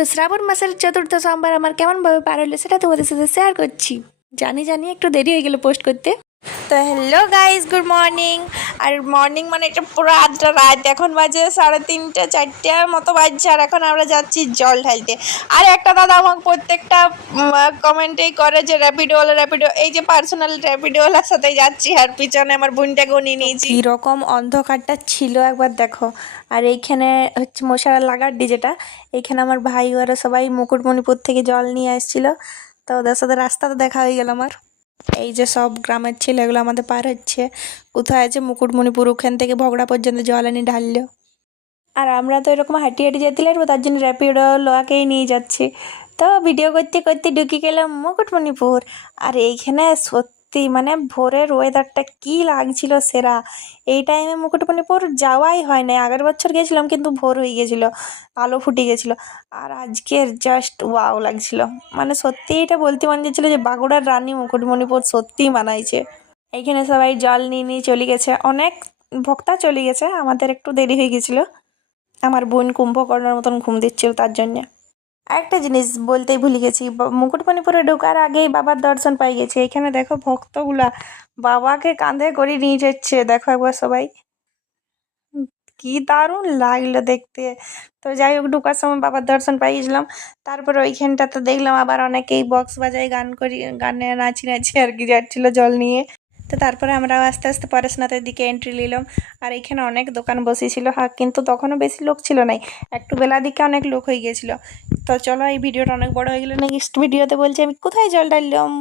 তো শ্রাবণ মাসের চতুর্থ সোমবার আমার কেমনভাবে পার হলো সেটা তোমাদের সাথে শেয়ার করছি। জানি একটু দেরি হয়ে গেল পোস্ট করতে। তো হ্যালো গাইজ, গুড মর্নিং। আর মর্নিং মানে এটা পুরো আধটা রাত, এখন বাজে 3:30 4টার মতো বাজছে। আর এখন আমরা যাচ্ছি জল ঢালতে। আর একটা দাদা আমাকে প্রত্যেকটা কমেন্টেই করে যে র্যাপিডো, এই যে পার্সোনাল র্যাপিডোওয়ালার সাথে যাচ্ছি আর পিছনে আমার বোনটাকেও নিয়ে নিয়েছি। কীরকম অন্ধকারটা ছিল একবার দেখো। আর এইখানে হচ্ছে মশারা লাগার যেটা, এইখানে আমার ভাই ওরা সবাই মুকুটমণিপুর থেকে জল নিয়ে আসছিল। তো ওদের সাথে রাস্তাতে দেখা হয়ে গেল আমার। এই যে সব গ্রামের ছেলেগুলো আমাদের পার হচ্ছে। কোথায় আছে মুকুটমণিপুর, ওখান থেকে ভগড়া পর্যন্ত জল এনে ঢাললো। আর আমরা তো এরকম হাঁটিয়ে যেতে লাগবো, তার জন্য র্যাপিডো লোয়াকেই নিয়ে যাচ্ছি। তো ভিডিও করতে করতে ঢুকে গেলাম মুকুটমণিপুর। আর এইখানে সত্যি মানে ভোরের ওয়েদারটা কি লাগছিল সেরা। এই টাইমে মুকুটমণিপুর যাওয়াই হয় না, আগের বছর গেছিলাম কিন্তু ভোর হয়ে গেছিলো, আলো ফুটে গেছিলো। আর আজকের জাস্ট ওয়াও লাগছিল, মানে সত্যি এটা বলতে মনে যাচ্ছিলো যে বাঁকুড়ার রানী মুকুটমণিপুর সত্যিই মানাইছে। এইখানে সবাই জল নিয়ে নিয়ে চলে গেছে, অনেক ভক্তা চলে গেছে, আমাদের একটু দেরি হয়ে গেছিলো। আমার বোন কুম্ভকর্ণের মতন ঘুম দিচ্ছিল তার জন্যে। একটা জিনিস বলতেই ভুলে গেছি, মুকুটমণিপুরে ঢোকার আগেই বাবার দর্শন পাই গেছে। এখানে দেখো ভক্তগুলা বাবাকে কাঁধে করে নিয়ে যাচ্ছে, দেখো একবার সবাই, কি দারুণ লাগলো দেখতে। তো যাই হোক, ঢোকার সময় বাবার দর্শন পাই গেছিলাম। তারপরে ওইখানটাতে দেখলাম আবার অনেকেই বক্স বাজায়, গানে নাচি আর কি যাচ্ছিলো জল নিয়ে। তো তারপরে আমরাও আস্তে আস্তে পরেশনাথের দিকে এন্ট্রি নিলাম। আর এখানে অনেক দোকান বসেছিল, হ্যাঁ, কিন্তু তখনও বেশি লোক ছিল নাই, একটু বেলা দিকে অনেক লোক হয়ে গেছিলো। তো চলো, এই ভিডিওটা অনেক বড় হয়ে গেলো, নেক্সট ভিডিওতে বলছি আমি কোথায় জল ঢাললাম।